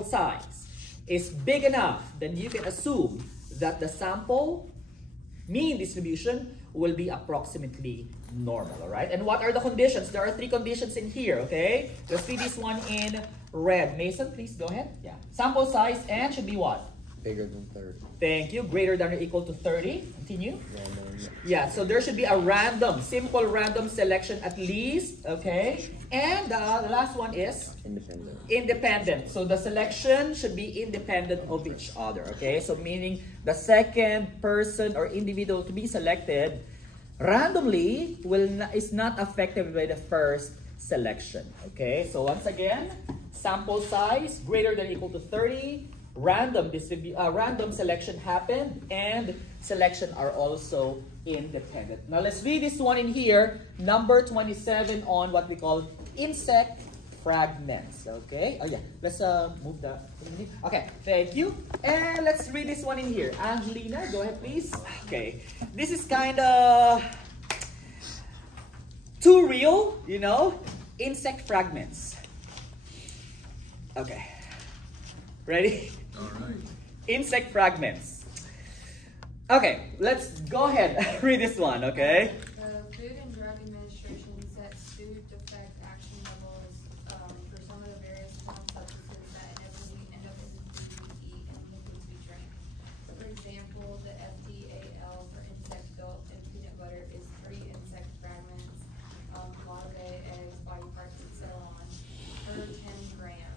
size is big enough, then you can assume that the sample mean distribution will be approximately normal, all right? And what are the conditions? There are 3 conditions in here, okay? Let's see this one in red. Mason, please go ahead. Yeah. Sample size and should be what? Bigger than 30. Thank you. Greater than or equal to 30. Continue. Random. Yeah, so there should be a random, simple random selection at least, okay? And the last one is? Independent. Independent. So the selection should be independent of each other, okay? So meaning the second person or individual to be selected randomly is not affected by the first selection, okay? So once again, sample size greater than or equal to 30, random selection happened, and selection are also independent. Now let's read this one in here, number 27 on what we call insect fragments. Okay, oh yeah, let's move the, okay, thank you. And let's read this one in here. Angelina, go ahead please. Okay, this is kind of too real, you know, insect fragments. Okay, ready? All right. Insect fragments. Okay, let's go ahead and read this one, okay? The Food and Drug Administration sets food defect action levels for some of the various substances that inevitably end up in the food we eat and liquids we drink. For example, the FDAL for insect filth and peanut butter is 3 insect fragments, larvae, eggs, body parts, and so on, per 10 grams.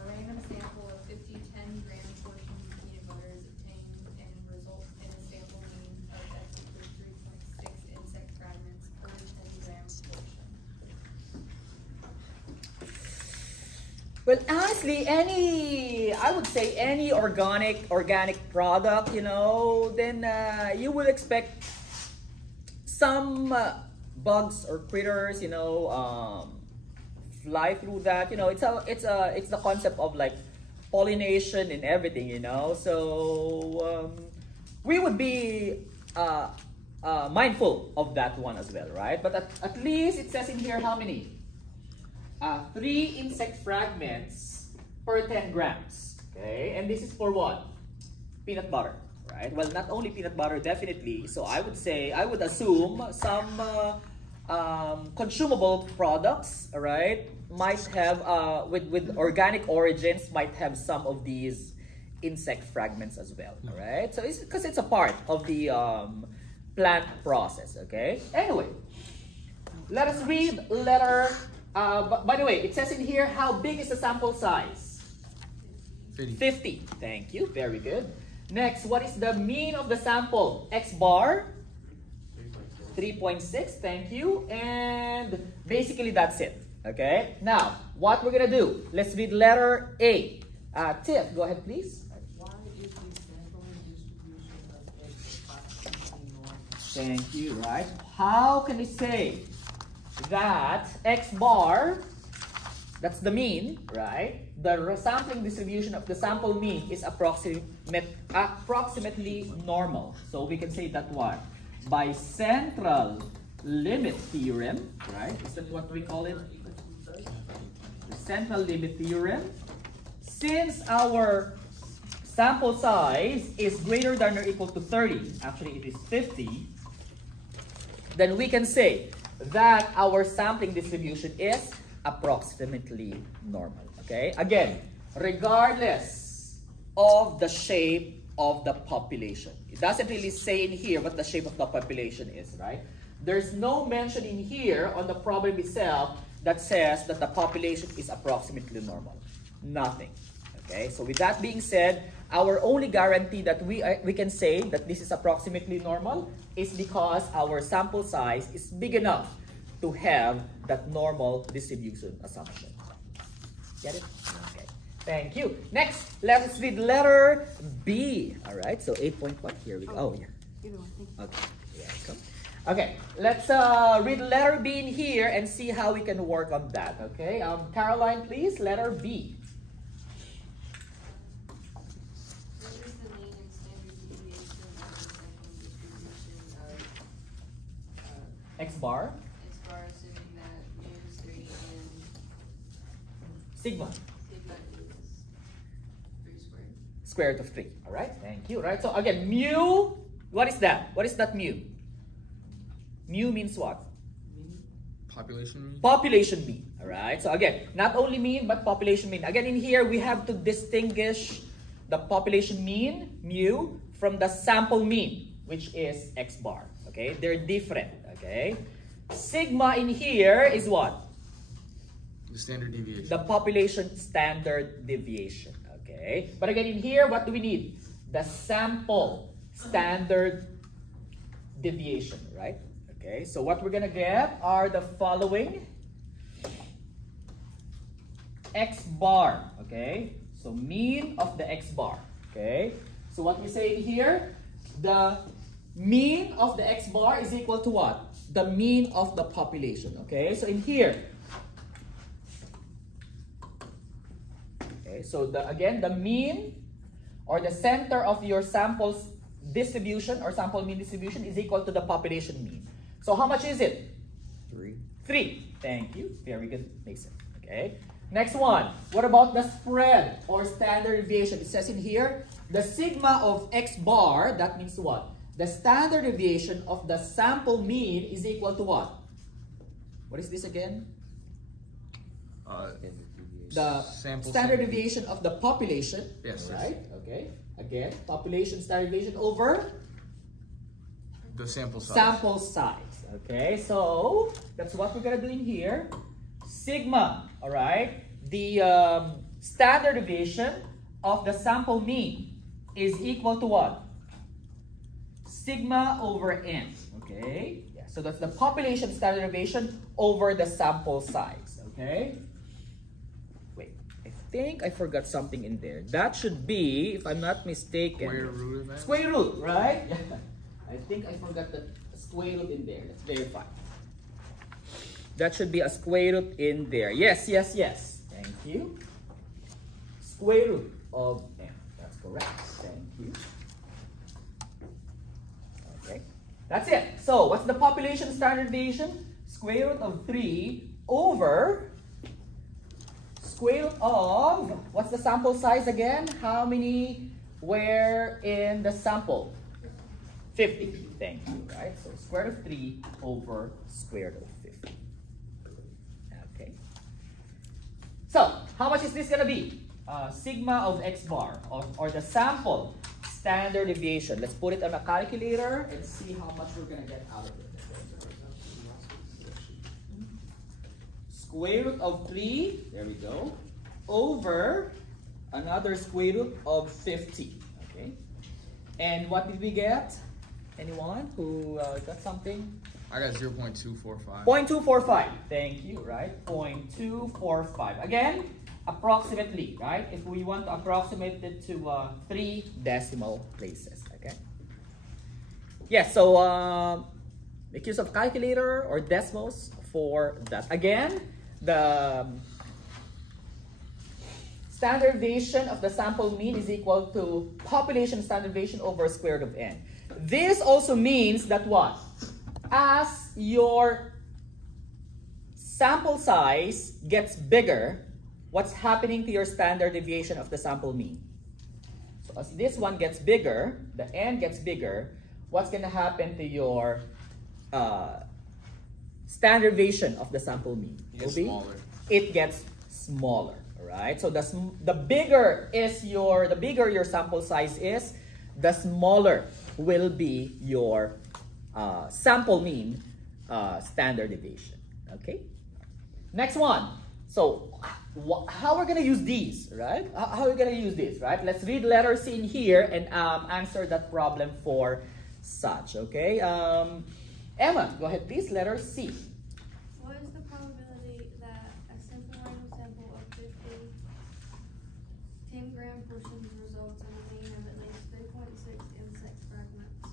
A random sample of 50 10-gram portions of peanut butter is obtained and results in a sample mean of ethically 3.6 insect fragments per 10-gram portion. Well, honestly, I would say any organic product, you know, then you would expect some bugs or critters, you know, fly through that. You know, it's the concept of like pollination and everything, you know. So we would be mindful of that one as well, right? But at least it says in here how many? 3 insect fragments per 10 grams. Okay, and this is for what? Peanut butter, right? Well, not only peanut butter, definitely. So I would assume some consumable products, right, might have with organic origins might have some of these insect fragments as well, right? So it's because it's a part of the plant process. Okay, anyway, let us read letter by the way, it says in here, how big is the sample size? 50. Thank you, very good. Next, what is the mean of the sample? X bar 3.6, thank you. And basically that's it. Okay, now what we're gonna do, let's read letter A. Tiff, go ahead please. Why is the sampling distribution of X approximately normal? Thank you, right? How can we say that X bar, that's the mean, right? The sampling distribution of the sample mean is approximately normal. So we can say that what? By central limit theorem, right? Is that what we call it? The central limit theorem. Since our sample size is greater than or equal to 30, actually it is 50, then we can say that our sampling distribution is approximately normal. Okay? Again, regardless of the shape of the population. It doesn't really say in here what the shape of the population is, right? There's no mention in here on the problem itself that says that the population is approximately normal. Nothing. Okay? So with that being said, our only guarantee that we can say that this is approximately normal is because our sample size is big enough to have that normal distribution assumption. Get it? Okay. Thank you. Next, let's read letter B. All right. So 8.1. Here we go. Oh, yeah. Either one, thank you. Okay. Yeah, okay. Let's read letter B in here and see how we can work on that. Okay. Caroline, please. Letter B. What is the mean and standard deviation of the sampling distribution of X bar. X bar, assuming that mu is 3 and Sigma. sigma is square root of 3. All right, thank you. Right, so again, mu, what is that? What is that mu? Mu means what? Population mean? Population mean. All right, so again, not only mean, but population mean. Again, in here, we have to distinguish the population mean, mu, from the sample mean, which is x bar. Okay, they're different. Okay, sigma in here is what? The standard deviation. The population standard deviation. Okay, but again, in here, what do we need? The sample standard deviation, right? Okay, so what we're gonna get are the following. X bar, okay? So mean of the x bar, okay? So what we say in here, the mean of the x bar is equal to what? The mean of the population, okay? So in here, okay, so again, the mean or the center of your sample's distribution or sample mean distribution is equal to the population mean. So how much is it? 3. 3. Thank you. Very good. Makes sense. Okay. Next one. What about the spread or standard deviation? It says in here, the sigma of x bar, that means what? The standard deviation of the sample mean is equal to what? What is this again? The standard deviation of the population. Yes. Right? Okay. Again, population standard deviation over the sample size. Sample size. Okay, so that's what we're gonna do in here. Sigma, all right. The standard deviation of the sample mean is equal to what? Sigma over n. Okay, yeah. So that's the population standard deviation over the sample size. Okay. Wait, I think I forgot something in there. That should be, if I'm not mistaken, Square root of that. Square root, right? Yeah. I think I forgot the square root in there. Let's verify. That should be a square root in there. Yes, yes, yes. Thank you. Square root of n. That's correct. Thank you. Okay. That's it. So, what's the population standard deviation? Square root of 3 over square root of, what's the sample size again? How many were in the sample? 50. Thank you, right? So square root of 3 over square root of 50. Okay. So, how much is this going to be? Sigma of x bar, or the sample standard deviation. Let's put it on a calculator and see how much we're going to get out of it. Square root of 3, there we go, over another square root of 50. Okay. And what did we get? Anyone who got something? I got 0.245. 0.245. Thank you, right? 0.245. Again, approximately, right? If we want to approximate it to 3 decimal places, okay? Yes, so make use of calculator or decimals for that. Again, the standard deviation of the sample mean is equal to population standard deviation over square root of n. This also means that what? As your sample size gets bigger, what's happening to your standard deviation of the sample mean? So as this one gets bigger, the n gets bigger, what's going to happen to your standard deviation of the sample mean? It's smaller. It gets smaller. Right, so the bigger your sample size is, the smaller will be your sample mean standard deviation. Okay. Next one. So how we're gonna use these, right? How are we gonna use this, right? Let's read letter C in here and answer that problem for such. Okay. Emma, go ahead, please. Letter C. What is the probability that a simple random sample of 50 10-gram portions results in a mean of at least 3.6 insect fragments?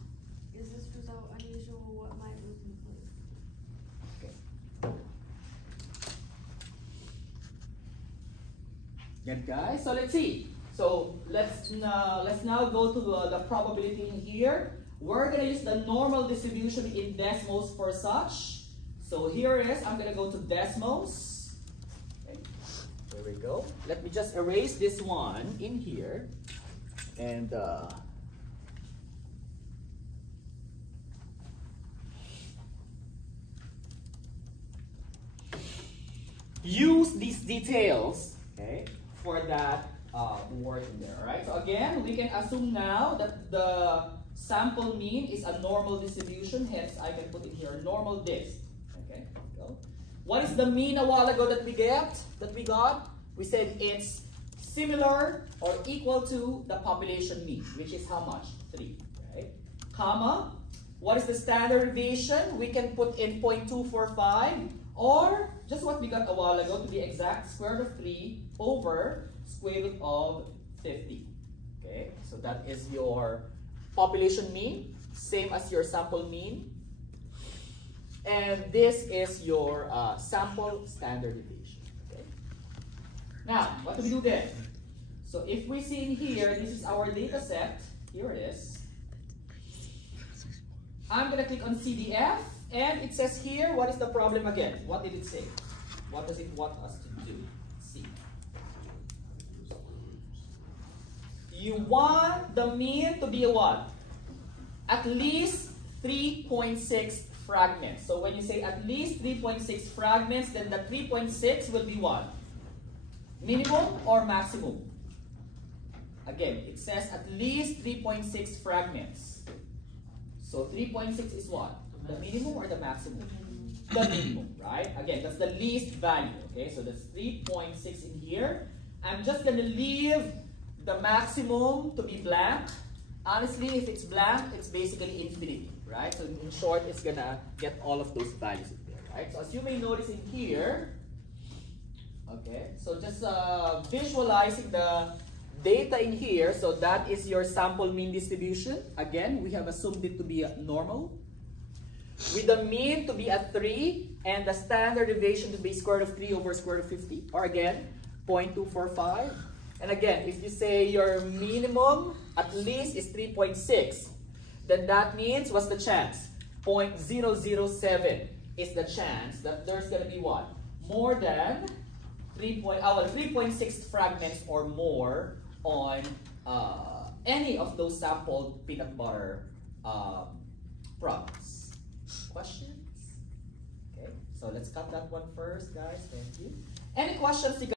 Is this result unusual? What might we conclude? Okay. Good, guys. So let's see. So let's now go to the probability in here. We're gonna use the normal distribution in decimals for such. So here it is. I'm gonna go to decimals. Okay. There we go. Let me just erase this one in here. And use these details, okay, for that word in there. All right. So again, we can assume now that the sample mean is a normal distribution. Hence, I can put in here normal dist. Okay. Go. What is the mean a while ago that we got? We said it's similar or equal to the population mean, which is how much? 3. Right. Comma. What is the standard deviation? We can put in 0.245 or just what we got a while ago, to be exact, square root of 3 over square root of 50. Okay, so that is your population mean, same as your sample mean. And this is your sample standard deviation. Okay. Now, what do we do then? So if we see in here, this is our data set. Here it is. I'm going to click on CDF. And it says here, what is the problem again? What did it say? What does it want us to do? See. You want the mean to be a what? At least 3.6 fragments. So when you say at least 3.6 fragments, then the 3.6 will be what? Minimum or maximum? Again, it says at least 3.6 fragments. So 3.6 is what? The minimum or the maximum? The minimum, right? Again, that's the least value, okay? So that's 3.6 in here. I'm just going to leave the maximum to be blank. Honestly, if it's blank, it's basically infinity, right? So in short, it's going to get all of those values in there, right? So as you may notice in here, okay, so just visualizing the data in here. So that is your sample mean distribution. Again, we have assumed it to be normal, with the mean to be at 3 and the standard deviation to be square root of 3 over square root of 50, or again 0.245. And again, if you say your minimum at least is 3.6, then that means, what's the chance? 0.007 is the chance that there's going to be what? More than 3.6 fragments or more on any of those sampled peanut butter products. Questions? Okay, so let's cut that one first, guys. Thank you. Any questions?